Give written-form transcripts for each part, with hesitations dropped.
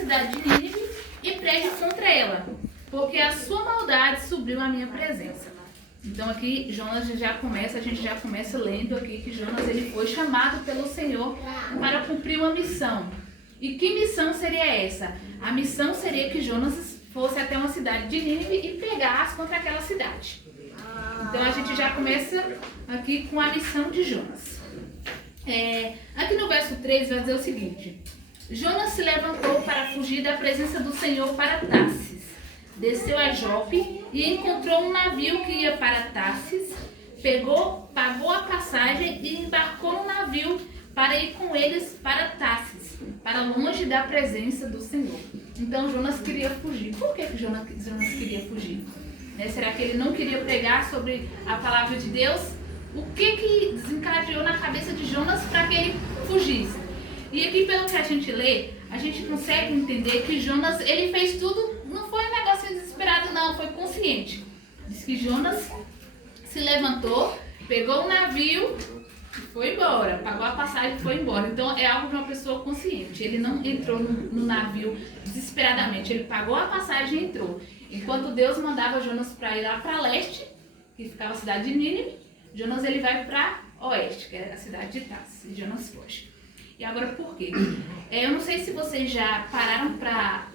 cidade de Nínive e pregue contra ela, porque a sua maldade subiu à minha presença. Então aqui Jonas a gente já começa lendo aqui que Jonas ele foi chamado pelo Senhor para cumprir uma missão. E que missão seria essa? A missão seria que Jonas fosse até uma cidade de Nínive e pregasse contra aquela cidade. Então a gente já começa aqui com a missão de Jonas. Aqui no verso 3 vai dizer o seguinte: Jonas se levantou para fugir da presença do Senhor para Tarsis. Desceu a Jope e encontrou um navio que ia para Tarsis, pagou a passagem e embarcou no navio para ir com eles para Tarsis, para longe da presença do Senhor. Então Jonas queria fugir. Por que Jonas queria fugir? Será que ele não queria pregar sobre a palavra de Deus? O que desencadeou na cabeça de Jonas para que ele fugisse? E aqui, pelo que a gente lê, a gente consegue entender que Jonas, ele fez tudo, não foi um negócio desesperado não, foi consciente. Diz que Jonas se levantou, pegou o navio e foi embora, pagou a passagem e foi embora. Então é algo de uma pessoa consciente, ele não entrou no navio desesperadamente, ele pagou a passagem e entrou. Enquanto Deus mandava Jonas para ir lá para leste, que ficava a cidade de Nínive, Jonas ele vai para oeste, que é a cidade de Tarsis, e Jonas foge. E agora por quê? Eu não sei se vocês já pararam para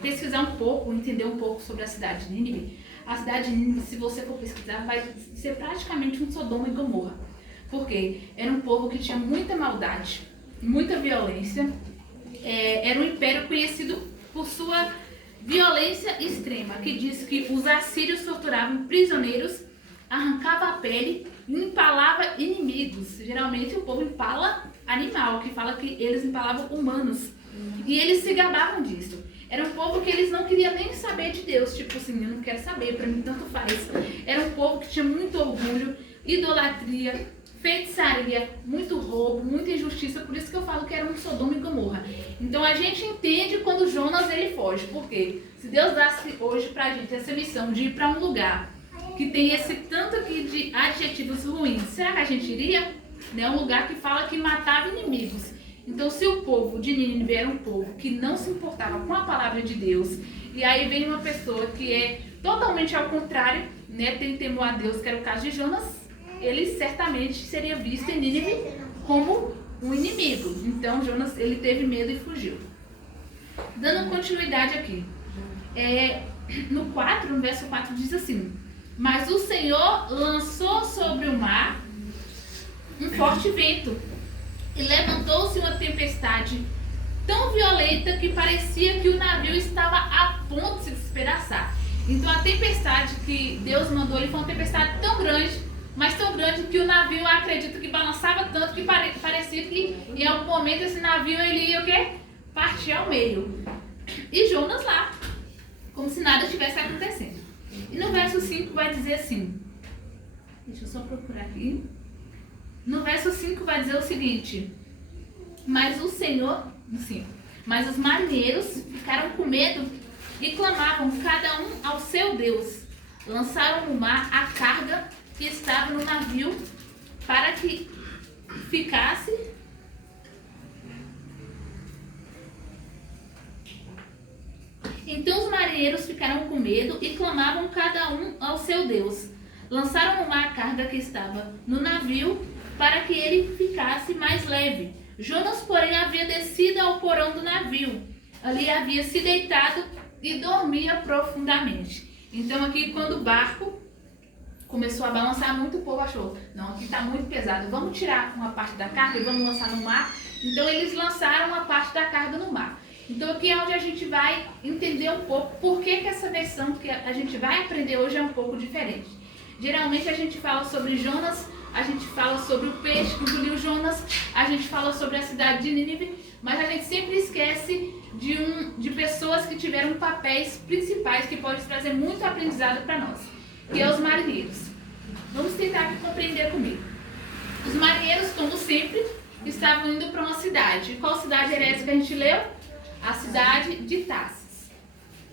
pesquisar um pouco, entender um pouco sobre a cidade de Nínive. A cidade de Nínive, se você for pesquisar, vai ser praticamente um Sodoma e Gomorra. Por quê? Era um povo que tinha muita maldade, muita violência. Era um império conhecido por sua violência extrema, que diz que os assírios torturavam prisioneiros, arrancava a pele e empalava inimigos. Geralmente o povo empala animal, que fala que eles empalavam humanos. E eles se gabavam disso. Era um povo que eles não queriam nem saber de Deus. Tipo assim, eu não quero saber, pra mim tanto faz. Era um povo que tinha muito orgulho, idolatria, feitiçaria, muito roubo, muita injustiça. Por isso que eu falo que era um Sodoma e Gomorra. Então a gente entende quando Jonas ele foge. Por quê? Se Deus desse hoje pra gente essa missão de ir pra um lugar que tem esse tanto aqui de adjetivos ruins, será que a gente iria? É um lugar que fala que matava inimigos. Então se o povo de Nínive era um povo que não se importava com a palavra de Deus, e aí vem uma pessoa que é totalmente ao contrário, tem temor a Deus, que era o caso de Jonas, ele certamente seria visto em Nínive como um inimigo. Então Jonas ele teve medo e fugiu. Dando continuidade aqui, no verso 4 diz assim: mas o Senhor lançou sobre o mar um forte vento e levantou-se uma tempestade tão violenta que parecia que o navio estava a ponto de se despedaçar. Então a tempestade que Deus mandou ele foi uma tempestade tão grande, mas tão grande que o navio, acredito que balançava tanto que parecia que em algum momento esse navio ele ia o quê? Partir ao meio. E Jonas lá, como se nada estivesse acontecendo. E no verso 5 vai dizer assim, deixa eu só procurar aqui. No verso 5 vai dizer o seguinte: mas os marinheiros ficaram com medo e clamavam cada um ao seu Deus. Lançaram no mar a carga que estava no navio para que ficasse Então os marinheiros ficaram com medo e clamavam cada um ao seu Deus. Lançaram no mar a carga que estava no navio para que ele ficasse mais leve. Jonas, porém, havia descido ao porão do navio. Ali havia se deitado e dormia profundamente. Então aqui, quando o barco começou a balançar muito, o povo achou, não, aqui está muito pesado, vamos tirar uma parte da carga e vamos lançar no mar. Então eles lançaram uma parte da carga no mar. Então aqui é onde a gente vai entender um pouco por que essa versão que a gente vai aprender hoje é um pouco diferente. Geralmente a gente fala sobre Jonas, a gente fala sobre o peixe que engoliu Jonas, a gente fala sobre a cidade de Nínive, mas a gente sempre esquece de pessoas que tiveram papéis principais que podem trazer muito aprendizado para nós, que é os marinheiros. Vamos tentar aqui compreender comigo. Os marinheiros, como sempre, estavam indo para uma cidade. Qual cidade era essa que a gente leu? A cidade de Tarsis.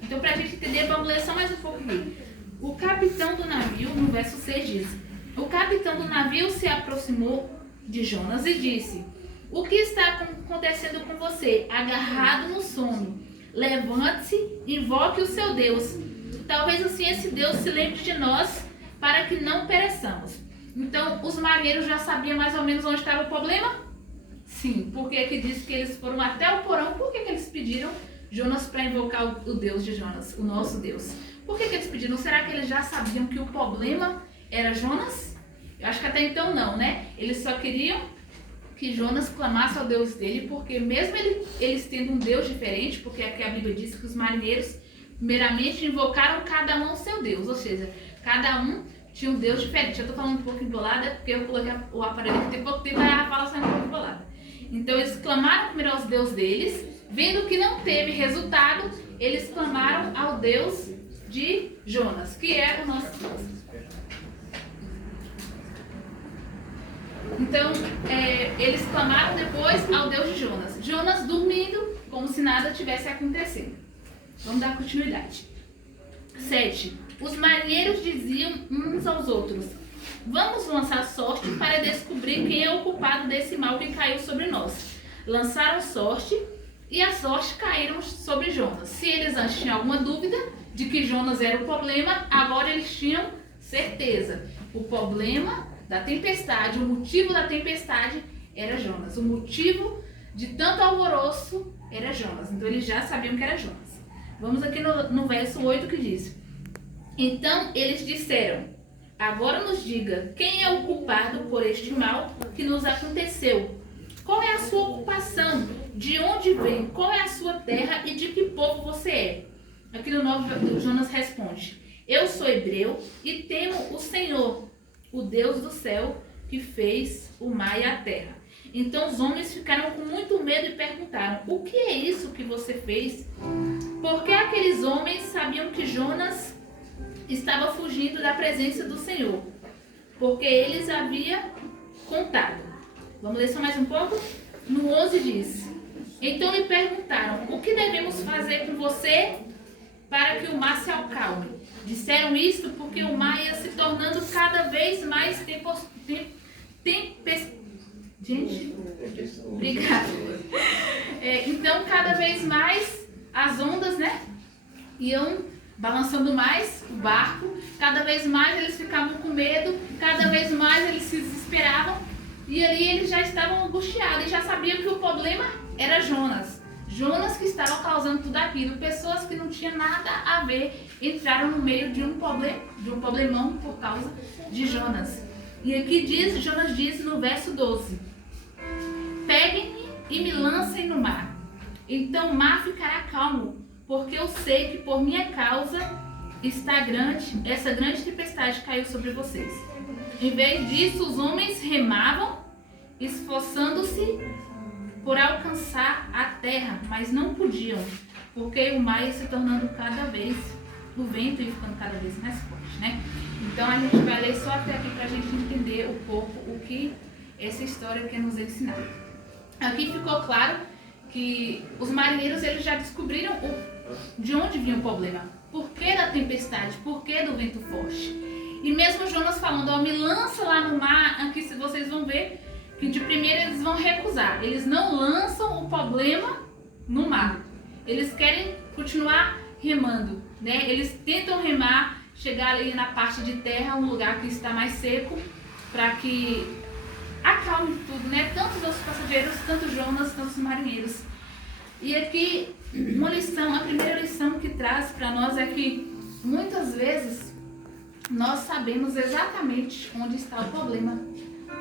Então, para a gente entender, vamos ler só mais um pouco aqui. O capitão do navio, no verso 6 diz: o capitão do navio se aproximou de Jonas e disse: o que está acontecendo com você, agarrado no sono? levante-se, invoque o seu Deus. Talvez assim esse Deus se lembre de nós para que não pereçamos. Então, os marinheiros já sabiam mais ou menos onde estava o problema? Sim, porque aqui diz que eles foram até o porão. Por que eles pediram Jonas para invocar o Deus de Jonas, o nosso Deus? Por que eles pediram? Será que eles já sabiam que o problema era Jonas? Eu acho que até então não, né? Eles só queriam que Jonas clamasse ao Deus dele, porque mesmo eles tendo um Deus diferente, porque aqui a Bíblia diz que os marinheiros primeiramente invocaram cada um ao seu Deus, ou seja, cada um tinha um Deus diferente. Eu tô falando um pouco embolada, porque eu coloquei o aparelho aqui tem pouco tempo, aí a fala saiu um pouco embolada. Então eles clamaram primeiro aos Deus deles, vendo que não teve resultado, eles clamaram ao Deus de Jonas, que é o nosso Deus. Então, eles clamaram depois ao Deus de Jonas. Jonas dormindo, como se nada tivesse acontecido. Vamos dar continuidade. 7. Os marinheiros diziam uns aos outros: vamos lançar sorte para descobrir quem é o culpado desse mal que caiu sobre nós. Lançaram sorte e a sorte caíram sobre Jonas. Se eles antes tinham alguma dúvida de que Jonas era o problema, agora eles tinham certeza. O problema da tempestade, o motivo da tempestade era Jonas. O motivo de tanto alvoroço era Jonas. Então eles já sabiam que era Jonas. Vamos aqui no verso 8 que diz: então eles disseram: agora nos diga, quem é o culpado por este mal que nos aconteceu? Qual é a sua ocupação? De onde vem? Qual é a sua terra e de que povo você é? Aqui no 9, Jonas responde: eu sou hebreu e temo o Senhor, o Deus do céu, que fez o mar e a terra. Então os homens ficaram com muito medo e perguntaram: o que é isso que você fez? Porque aqueles homens sabiam que Jonas estava fugindo da presença do Senhor, porque eles haviam contado. Vamos ler só mais um pouco? No 11 diz: então lhe perguntaram: o que devemos fazer com você para que o mar se acalme? Disseram isto porque o mar ia se tornando cada vez mais Gente, obrigada. Então, cada vez mais as ondas, né, iam balançando mais o barco, cada vez mais eles ficavam com medo, cada vez mais eles se desesperavam, e ali eles já estavam angustiados e já sabiam que o problema era Jonas. Jonas que estava causando tudo aquilo. Pessoas que não tinham nada a ver entraram no meio de um problemão por causa de Jonas. E aqui diz, Jonas diz no verso 12: peguem-me e me lancem no mar. Então o mar ficará calmo, porque eu sei que por minha causa essa grande tempestade caiu sobre vocês. Em vez disso, os homens remavam, esforçando-se por alcançar a terra, mas não podiam, porque o mar ia se tornando cada vez, o vento ia ficando cada vez mais forte, né? Então a gente vai ler só até aqui para a gente entender um pouco o que essa história quer nos ensinar. Aqui ficou claro que os marinheiros eles já descobriram de onde vinha o problema, por que da tempestade, por que do vento forte. E mesmo Jonas falando: ó, me lança lá no mar, aqui vocês vão ver que de primeira eles vão recusar. Eles não lançam o problema no mar. Eles querem continuar remando, né? Eles tentam remar, chegar ali na parte de terra, um lugar que está mais seco, para que acalme tudo, né? Tanto os outros passageiros, tanto Jonas, tanto os marinheiros. E aqui, uma lição, a primeira lição que traz para nós é que muitas vezes nós sabemos exatamente onde está o problema.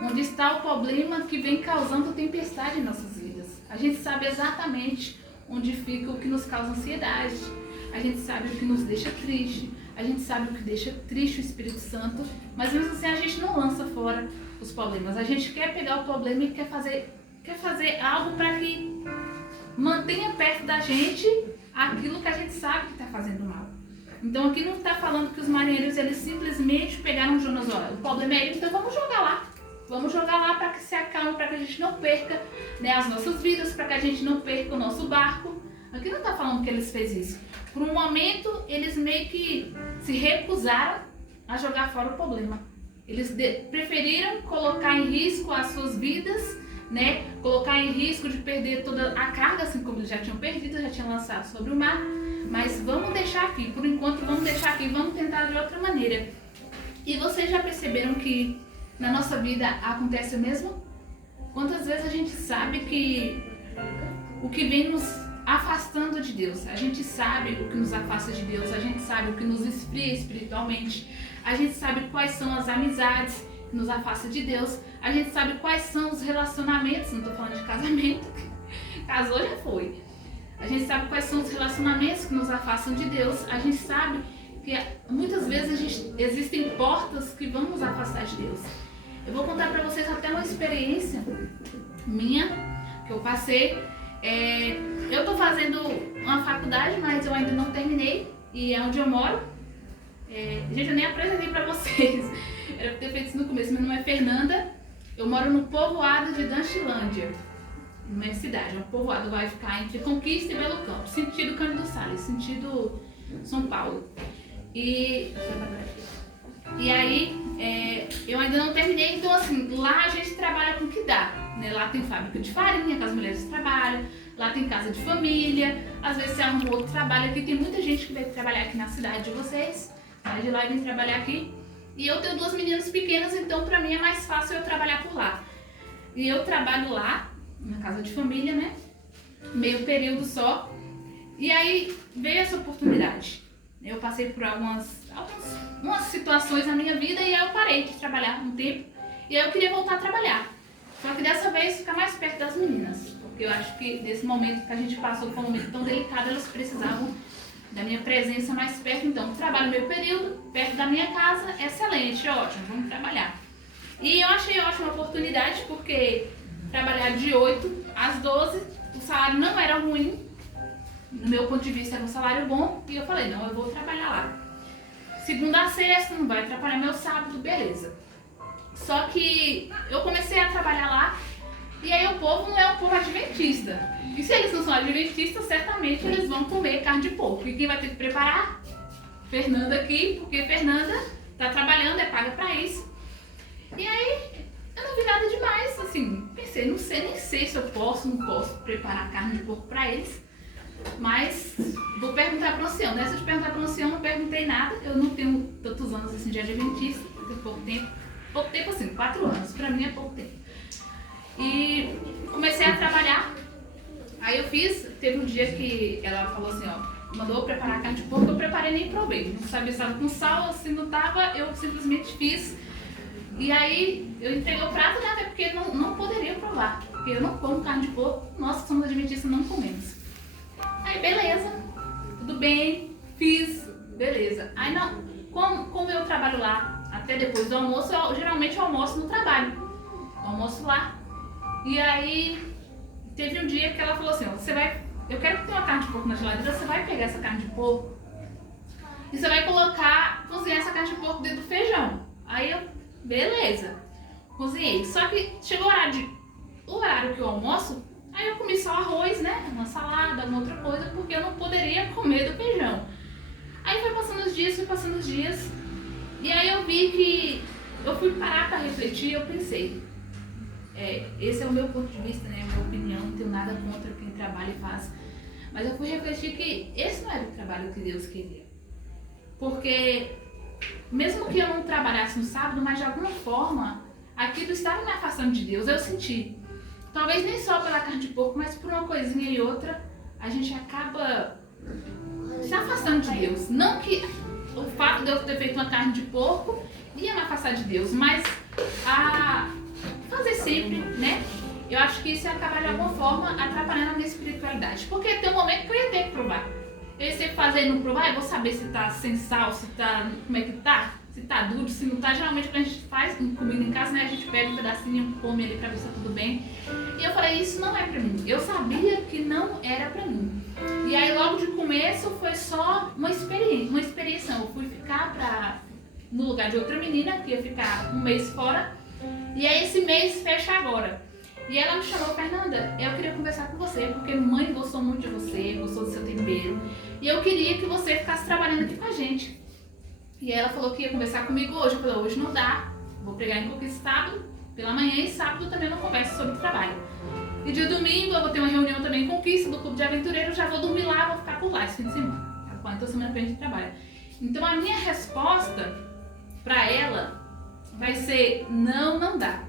Onde está o problema que vem causando tempestade em nossas vidas. A gente sabe exatamente onde fica o que nos causa ansiedade. A gente sabe o que nos deixa triste. A gente sabe o que deixa triste o Espírito Santo. Mas mesmo assim a gente não lança fora os problemas. A gente quer pegar o problema e quer fazer algo para que mantenha perto da gente aquilo que a gente sabe que está fazendo mal. Então aqui não está falando que os marinheiros eles simplesmente pegaram Jonas: olha, o problema é ele, então vamos jogar lá. Vamos jogar lá para que se acalme, para que a gente não perca, né, as nossas vidas, para que a gente não perca o nosso barco. Aqui não está falando que eles fez isso. Por um momento, eles meio que se recusaram a jogar fora o problema. Eles preferiram colocar em risco as suas vidas, né, colocar em risco de perder toda a carga, assim como eles já tinham perdido, já tinham lançado sobre o mar. Mas vamos deixar aqui, por enquanto vamos deixar aqui, vamos tentar de outra maneira. E vocês já perceberam que na nossa vida acontece o mesmo? Quantas vezes a gente sabe que o que vem nos afastando de Deus, a gente sabe o que nos afasta de Deus, a gente sabe o que nos esfria espiritualmente, a gente sabe quais são as amizades que nos afastam de Deus, a gente sabe quais são os relacionamentos, não estou falando de casamento, casou já foi. A gente sabe quais são os relacionamentos que nos afastam de Deus, a gente sabe que muitas vezes existem portas que vão nos afastar de Deus. Eu vou contar para vocês até uma experiência minha que eu passei. Eu estou fazendo uma faculdade, mas eu ainda não terminei e é onde eu moro. Gente, eu nem apresentei para vocês. Era pra ter feito isso no começo. Meu nome é Fernanda. Eu moro no povoado de Danchilândia, na minha cidade. É um povoado, vai ficar entre Conquista e Belo Campo, sentido Cândido Sales, sentido São Paulo. E aí, eu ainda não terminei, então assim, lá a gente trabalha com o que dá, né? Lá tem fábrica de farinha, que as mulheres trabalham, lá tem casa de família, às vezes é um outro trabalho aqui, tem muita gente que vem trabalhar aqui na cidade de vocês, sai de lá e vem trabalhar aqui. E eu tenho 2 meninas pequenas, então pra mim é mais fácil eu trabalhar por lá. E eu trabalho lá, na casa de família, né? Meio período só. E aí veio essa oportunidade. Eu passei por algumas situações na minha vida e aí eu parei de trabalhar um tempo. E aí eu queria voltar a trabalhar. Só que dessa vez ficar mais perto das meninas. Porque eu acho que nesse momento que a gente passou por um momento tão delicado, elas precisavam da minha presença mais perto. Então, trabalho meio período, perto da minha casa, excelente, ótimo, vamos trabalhar. E eu achei ótima a oportunidade porque trabalhar de 8 às 12, o salário não era ruim. No meu ponto de vista era um salário bom e eu falei, não, eu vou trabalhar lá. Segunda a sexta, não vai atrapalhar meu sábado, beleza. Só que eu comecei a trabalhar lá e aí o povo não é um povo adventista. E se eles não são adventistas, certamente eles vão comer carne de porco. E quem vai ter que preparar? Fernanda aqui, porque Fernanda tá trabalhando, é paga pra isso. E aí eu não vi nada demais, assim, pensei, não sei, nem sei se eu posso, não posso preparar carne de porco pra eles. Mas vou perguntar para o ancião. Nessa de perguntar para o ancião, não perguntei nada. Eu não tenho tantos anos assim de adventista, tenho pouco tempo. Pouco tempo assim, 4 anos. Para mim é pouco tempo. E comecei a trabalhar. Aí eu fiz, teve um dia que ela falou assim, ó, mandou eu preparar carne de porco, eu preparei nem provei. Não sabia se estava com sal ou se não estava, eu simplesmente fiz. E aí eu entreguei o prato, né, até porque não poderia provar. Porque eu não como carne de porco, nós que somos adventistas não comemos. Aí beleza, tudo bem, fiz, beleza. Aí não, como eu trabalho lá até depois do almoço, eu geralmente almoço no trabalho. Almoço lá. E aí teve um dia que ela falou assim, ó, eu quero que tenha uma carne de porco na geladeira, você vai pegar essa carne de porco e você vai cozinhar essa carne de porco dentro do feijão. Aí eu, beleza, cozinhei. Só que chegou o horário que eu almoço, aí eu comi só arroz, né, uma salada, alguma outra coisa, porque eu não poderia comer do feijão. Aí foi passando os dias, e aí eu vi que eu fui parar para refletir e eu pensei, esse é o meu ponto de vista, né, a minha opinião, não tenho nada contra quem trabalha e faz, mas eu fui refletir que esse não era o trabalho que Deus queria. Porque mesmo que eu não trabalhasse no sábado, mas de alguma forma, aquilo estava me afastando de Deus, eu senti. Talvez nem só pela carne de porco, mas por uma coisinha e outra, a gente acaba se afastando de Deus. Não que o fato de eu ter feito uma carne de porco ia me afastar de Deus, mas a fazer sempre, né? Eu acho que isso ia acabar de alguma forma atrapalhando a minha espiritualidade. Porque tem um momento que eu ia ter que provar. Eu ia ter que fazer e não provar, eu vou saber se tá sem sal, se tá, como é que tá, se tá duro, se não tá. Geralmente quando a gente faz comida em casa, né, a gente pega um pedacinho, come ali pra ver se tá tudo bem. E eu falei, isso não é pra mim. Eu sabia que não era pra mim. E aí logo de começo foi só uma experiência. Eu fui ficar no lugar de outra menina, que ia ficar um mês fora. E aí esse mês fecha agora. E ela me chamou, Fernanda, eu queria conversar com você, porque mãe gostou muito de você, gostou do seu tempero. E eu queria que você ficasse trabalhando aqui com a gente. E ela falou que ia conversar comigo hoje. Eu falei, hoje não dá, vou pregar em Conquistado, pela manhã, e sábado também eu não converso sobre trabalho. E de domingo eu vou ter uma reunião também com o Conquista, do Clube de Aventureiros, já vou dormir lá, vou ficar por lá esse fim de semana. A 40 semana que a gente trabalha. Então a minha resposta para ela vai ser não, não dá.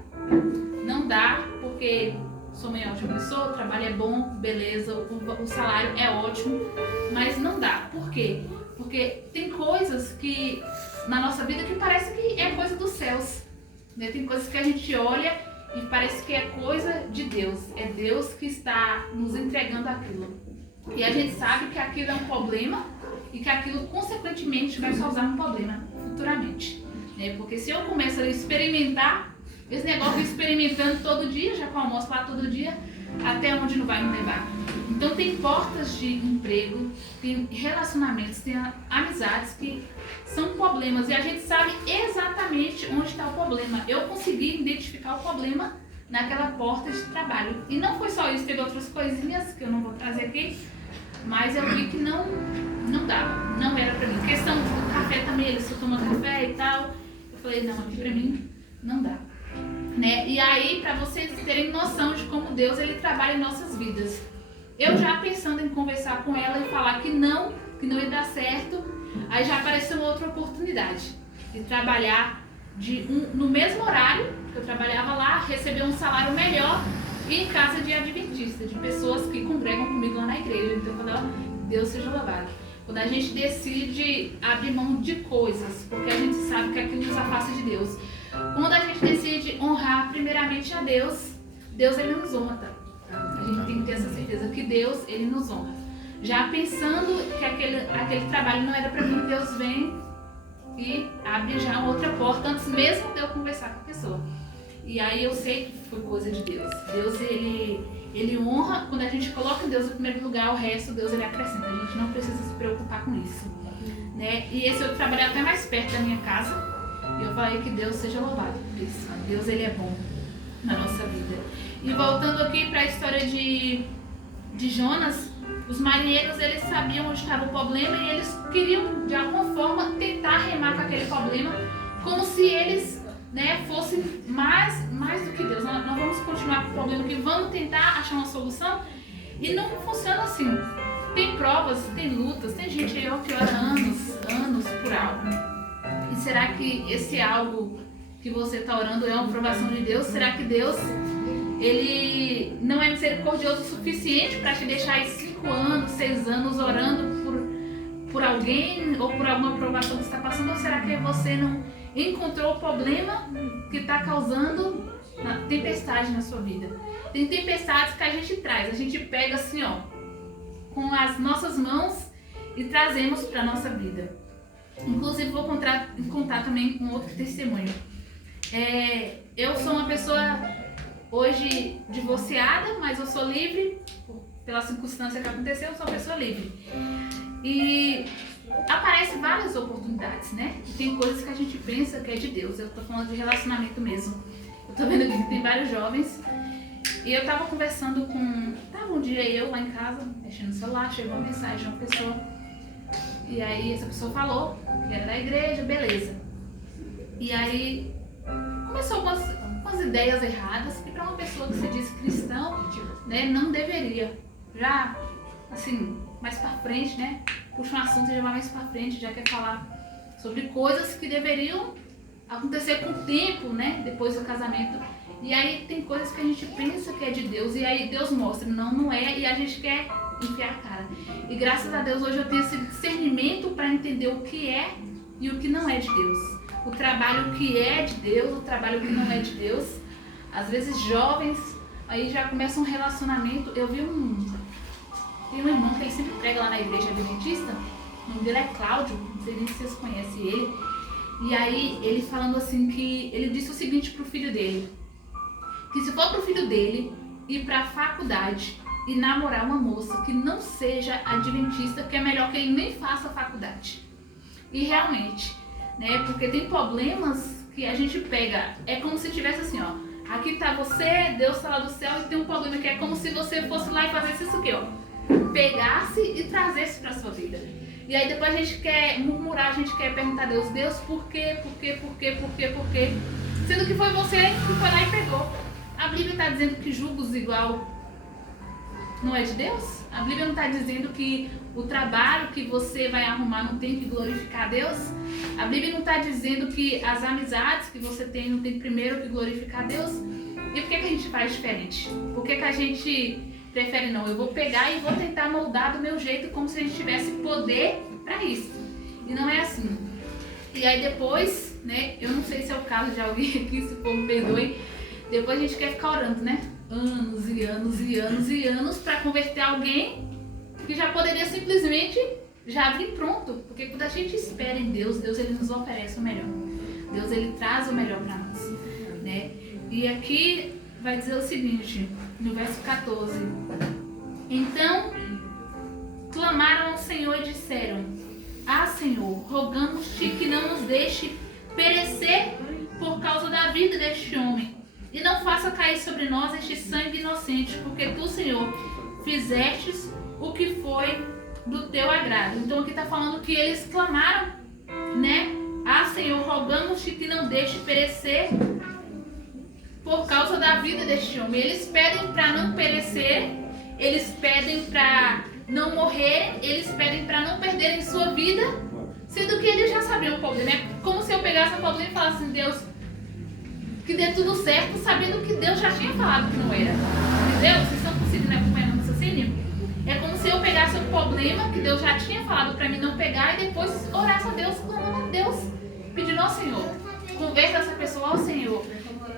Não dá, porque sou uma ótima pessoa, o trabalho é bom, beleza, o salário é ótimo, mas não dá. Por quê? Porque tem coisas que na nossa vida que parece que é coisa dos céus, né? Tem coisas que a gente olha e parece que é coisa de Deus, é Deus que está nos entregando aquilo. E a gente sabe que aquilo é um problema e que aquilo consequentemente vai causar um problema futuramente, né? Porque se eu começo a experimentar esse negócio de experimentando todo dia, já que eu almoço lá todo dia, até onde não vai me levar? Então tem portas de emprego, tem relacionamentos, tem amizades que são problemas e a gente sabe exatamente onde está o problema. Eu consegui identificar o problema naquela porta de trabalho. E não foi só isso, teve outras coisinhas que eu não vou trazer aqui, mas eu vi que não dava, não era pra mim. Questão do café também, eles tomam café e tal. Eu falei, não, aqui pra mim não dá. Né? E aí, para vocês terem noção de como Deus ele trabalha em nossas vidas. Eu já pensando em conversar com ela e falar que não ia dar certo, aí já apareceu uma outra oportunidade de trabalhar no mesmo horário que eu trabalhava lá, receber um salário melhor e em casa de adventista, de pessoas que congregam comigo lá na igreja. Então, Deus seja louvado. Quando a gente decide abrir mão de coisas, porque a gente sabe que aquilo nos afasta de Deus. Quando a gente decide honrar primeiramente a Deus, Deus ele nos honra, tá? A gente tem que ter essa certeza que Deus ele nos honra. Já pensando que aquele trabalho não era para mim, Deus vem e abre já uma outra porta antes mesmo de eu conversar com a pessoa. E aí eu sei que foi coisa de Deus. Deus ele honra, quando a gente coloca Deus no primeiro lugar, o resto Deus ele acrescenta. A gente não precisa se preocupar com isso, né? E esse outro trabalho é até mais perto da minha casa. E eu falei que Deus seja louvado por isso. Deus ele é bom na nossa vida. E voltando aqui para a história de Jonas, os marinheiros eles sabiam onde estava o problema e eles queriam de alguma forma tentar remar com aquele problema, como se eles, né, fossem mais do que Deus. Nós vamos continuar com o problema aqui, vamos tentar achar uma solução. E não funciona assim. Tem provas, tem lutas, tem gente aí que ora anos por algo. E será que esse algo que você está orando é uma aprovação de Deus? Será que Deus ele não é misericordioso o suficiente para te deixar aí 5 anos, 6 anos orando por alguém ou por alguma aprovação que você está passando? Ou será que você não encontrou o problema que está causando tempestade na sua vida? Tem tempestades que a gente traz, a gente pega assim, ó, com as nossas mãos e trazemos para a nossa vida. Inclusive vou contar também um outro testemunho. Eu sou uma pessoa hoje divorciada, mas eu sou livre, pela circunstância que aconteceu, eu sou uma pessoa livre. E aparecem várias oportunidades, né? E tem coisas que a gente pensa que é de Deus. Eu tô falando de relacionamento mesmo. Eu tô vendo aqui que tem vários jovens. E eu tava conversando com... Tava um dia eu lá em casa, mexendo no celular, chegou uma mensagem de uma pessoa. E aí essa pessoa falou que era da igreja, beleza. E aí começou com as ideias erradas, que para uma pessoa que se diz cristão, né, não deveria. Já, assim, mais para frente, né, puxa um assunto e já vai mais para frente, já quer falar sobre coisas que deveriam acontecer com o tempo, né, depois do casamento. E aí tem coisas que a gente pensa que é de Deus, e aí Deus mostra, não é, e a gente quer enfiar a cara. E graças a Deus hoje eu tenho esse discernimento para entender o que é e o que não é de Deus. O trabalho que é de Deus, o trabalho que não é de Deus. Às vezes jovens, aí já começa um relacionamento. Eu vi tem um irmão que ele sempre prega lá na igreja adventista, o nome dele é Cláudio, não sei nem se vocês conhecem ele. E aí ele falando assim que ele disse o seguinte pro filho dele, que se for pro filho dele ir pra faculdade e namorar uma moça que não seja adventista, que é melhor que ele nem faça faculdade. E realmente, né, porque tem problemas que a gente pega, é como se tivesse assim, ó, aqui tá você, Deus tá lá do céu, e tem um problema que é como se você fosse lá e fizesse isso aqui, ó, pegasse e trazesse pra sua vida. E aí depois a gente quer murmurar, a gente quer perguntar a Deus, por quê? Sendo que foi você que foi lá e pegou. A Bíblia está dizendo que julgos igual não é de Deus? A Bíblia não está dizendo que o trabalho que você vai arrumar não tem que glorificar a Deus? A Bíblia não está dizendo que as amizades que você tem não tem primeiro que glorificar a Deus? E por que a gente faz diferente? Por que a gente prefere não? Eu vou pegar e vou tentar moldar do meu jeito como se a gente tivesse poder para isso. E não é assim. E aí depois, né, eu não sei se é o caso de alguém aqui, se for me perdoe, depois a gente quer ficar orando, né? Anos e anos e anos e anos para converter alguém que já poderia simplesmente já vir pronto. Porque quando a gente espera em Deus, Deus ele nos oferece o melhor. Deus ele traz o melhor para nós, né? E aqui vai dizer o seguinte, no verso 14. Então clamaram ao Senhor e disseram: Ah, Senhor, rogamos-te que não nos deixe perecer por causa da vida deste homem, e não faça cair sobre nós este sangue inocente, porque tu, Senhor, fizestes o que foi do teu agrado. Então aqui está falando que eles clamaram, né? Ah, Senhor, rogamos-te que não deixe perecer por causa da vida deste homem. Eles pedem para não perecer, eles pedem para não morrer, eles pedem para não perderem sua vida, sendo que eles já sabiam o problema. É como se eu pegasse o problema e falasse assim: Deus, que dê tudo certo, sabendo que Deus já tinha falado que não era. Entendeu? Vocês estão conseguindo acompanhar o raciocínio? É como se eu pegasse o problema que Deus já tinha falado para mim não pegar e depois orasse a Deus, clamando a Deus, pedindo ao Senhor, converta essa pessoa ao Senhor.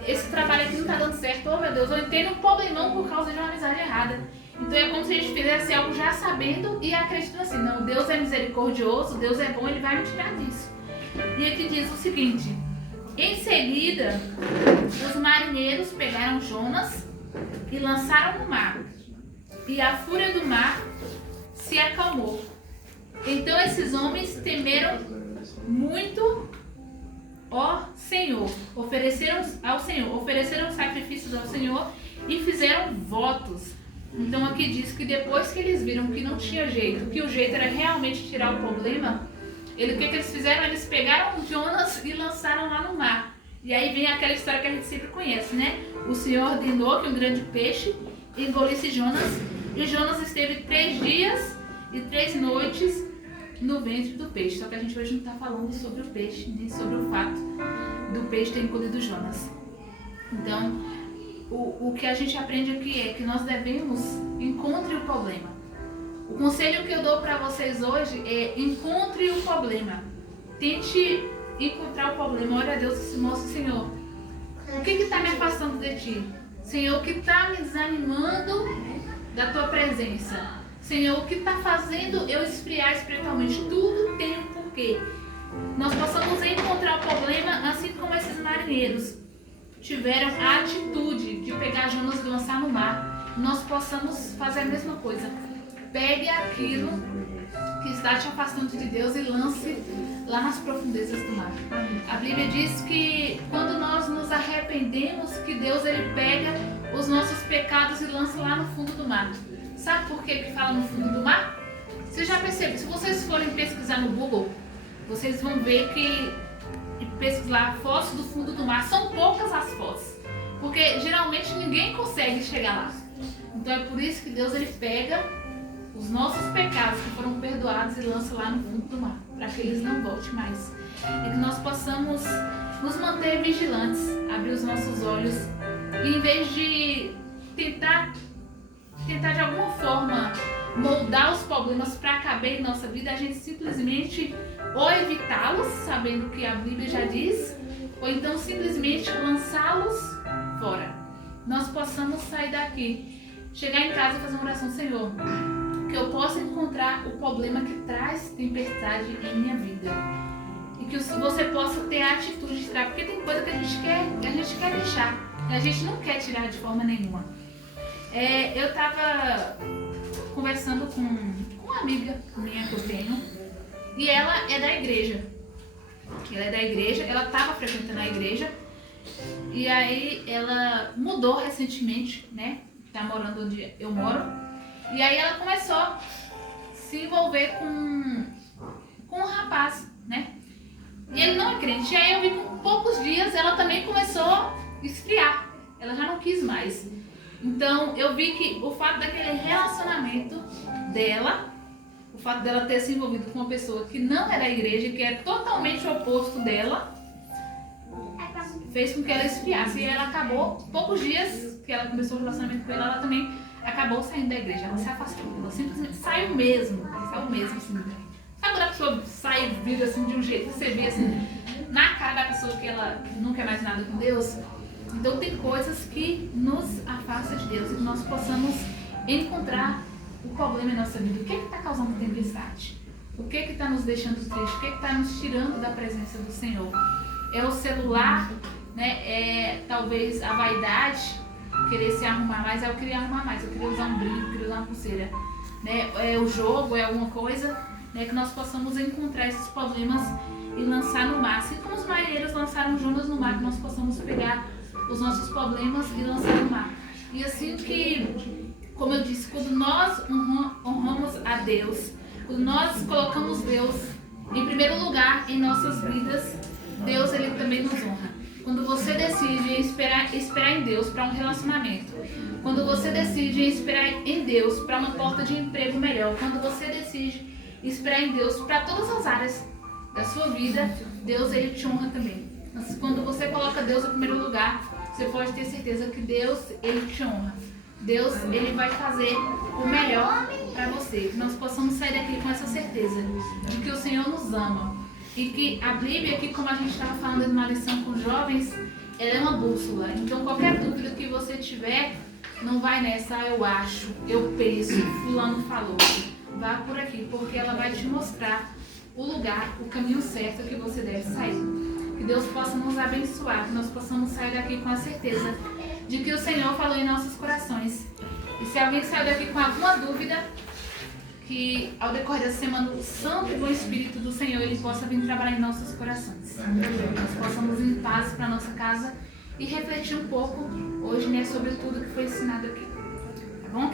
Esse trabalho aqui não está dando certo, oh meu Deus, eu entrei num problemão por causa de uma amizade errada. Então é como se a gente fizesse algo já sabendo e acreditando assim: não, Deus é misericordioso, Deus é bom, Ele vai me tirar disso. E aqui diz o seguinte: em seguida, os marinheiros pegaram Jonas e lançaram no mar, e a fúria do mar se acalmou. Então esses homens temeram muito ó Senhor, ofereceram sacrifícios ao Senhor e fizeram votos. Então aqui diz que depois que eles viram que não tinha jeito, que o jeito era realmente tirar o problema, o que eles fizeram? Eles pegaram Jonas e lançaram lá no mar. E aí vem aquela história que a gente sempre conhece, né? O Senhor ordenou que um grande peixe engolisse Jonas, e Jonas esteve 3 dias e 3 noites no ventre do peixe. Só que a gente hoje não está falando sobre o peixe, nem sobre o fato do peixe ter engolido Jonas. Então, o que a gente aprende aqui é que nós devemos encontrar o problema. O conselho que eu dou para vocês hoje é: encontre o problema. Tente encontrar o problema. Olha a Deus e se mostre: Senhor, o que está me afastando de Ti? Senhor, o que está me desanimando da Tua presença? Senhor, o que está fazendo eu esfriar espiritualmente? Tudo tem um porquê. Nós possamos encontrar o problema assim como esses marinheiros tiveram a atitude de pegar Jonas e lançar no mar. Nós possamos fazer a mesma coisa. Pegue aquilo que está te afastando de Deus e lance lá nas profundezas do mar. A Bíblia diz que quando nós nos arrependemos, que Deus ele pega os nossos pecados e lança lá no fundo do mar. Sabe por que fala no fundo do mar? Você já percebeu? Se vocês forem pesquisar no Google, vocês vão ver que pesquisar fóssil do fundo do mar, são poucas as fósseis, porque geralmente ninguém consegue chegar lá. Então é por isso que Deus ele pega os nossos pecados que foram perdoados e lança lá no fundo do mar, para que eles não voltem mais. E que nós possamos nos manter vigilantes, abrir os nossos olhos e em vez de tentar de alguma forma moldar os problemas para caber em nossa vida, a gente simplesmente ou evitá-los, sabendo que a Bíblia já diz, ou então simplesmente lançá-los fora. Nós possamos sair daqui, chegar em casa e fazer uma oração: Senhor, que eu possa encontrar o problema que traz tempestade em minha vida. E que você possa ter a atitude de tirar, porque tem coisa que a gente quer deixar, e a gente não quer tirar de forma nenhuma. Eu estava conversando com uma amiga minha que eu tenho, e ela é da igreja. Ela estava frequentando a igreja, e aí ela mudou recentemente, né? Tá morando onde eu moro. E aí ela começou a se envolver com um rapaz, né? E ele não é crente. E aí eu vi poucos dias ela também começou a esfriar. Ela já não quis mais. Então eu vi que o fato daquele relacionamento dela, o fato dela ter se envolvido com uma pessoa que não era a igreja, que é totalmente o oposto dela, fez com que ela esfriasse. E ela acabou, poucos dias que ela começou o relacionamento com ele, ela também acabou saindo da igreja. Ela se afastou. Ela simplesmente saiu mesmo. Saiu mesmo, assim. Sabe quando a pessoa sai e vira assim de um jeito que você vê assim na cara da pessoa que ela não quer mais nada com Deus? Então tem coisas que nos afastam de Deus e que nós possamos encontrar o problema em nossa vida. O que está causando tempestade? O que está nos deixando triste? O que está nos tirando da presença do Senhor? É o celular, né? É talvez a vaidade, querer se arrumar mais. Eu queria arrumar mais, eu queria usar um brinco, eu queria usar uma pulseira, né? É o jogo, é alguma coisa, né? Que nós possamos encontrar esses problemas e lançar no mar. Assim como os marinheiros lançaram Jonas no mar, que nós possamos pegar os nossos problemas e lançar no mar. E assim que, como eu disse, quando nós honramos a Deus, quando nós colocamos Deus em primeiro lugar em nossas vidas, Deus ele também nos honra. Quando você decide esperar em Deus para um relacionamento, quando você decide esperar em Deus para uma porta de emprego melhor, quando você decide esperar em Deus para todas as áreas da sua vida, Deus ele te honra também. Mas quando você coloca Deus em primeiro lugar, você pode ter certeza que Deus ele te honra. Deus ele vai fazer o melhor para você. Que nós possamos sair daqui com essa certeza de que o Senhor nos ama. E que a Bíblia, aqui como a gente estava falando numa lição com jovens, ela é uma bússola. Então qualquer dúvida que você tiver, não vai nessa, eu acho, eu penso, fulano falou. Vá por aqui, porque ela vai te mostrar o lugar, o caminho certo que você deve sair. Que Deus possa nos abençoar, que nós possamos sair daqui com a certeza de que o Senhor falou em nossos corações. E se alguém saiu daqui com alguma dúvida, que ao decorrer da semana o Santo e Bom Espírito do Senhor ele possa vir trabalhar em nossos corações. Nós possamos ir em paz para nossa casa e refletir um pouco hoje, né, sobre tudo que foi ensinado aqui. Tá bom?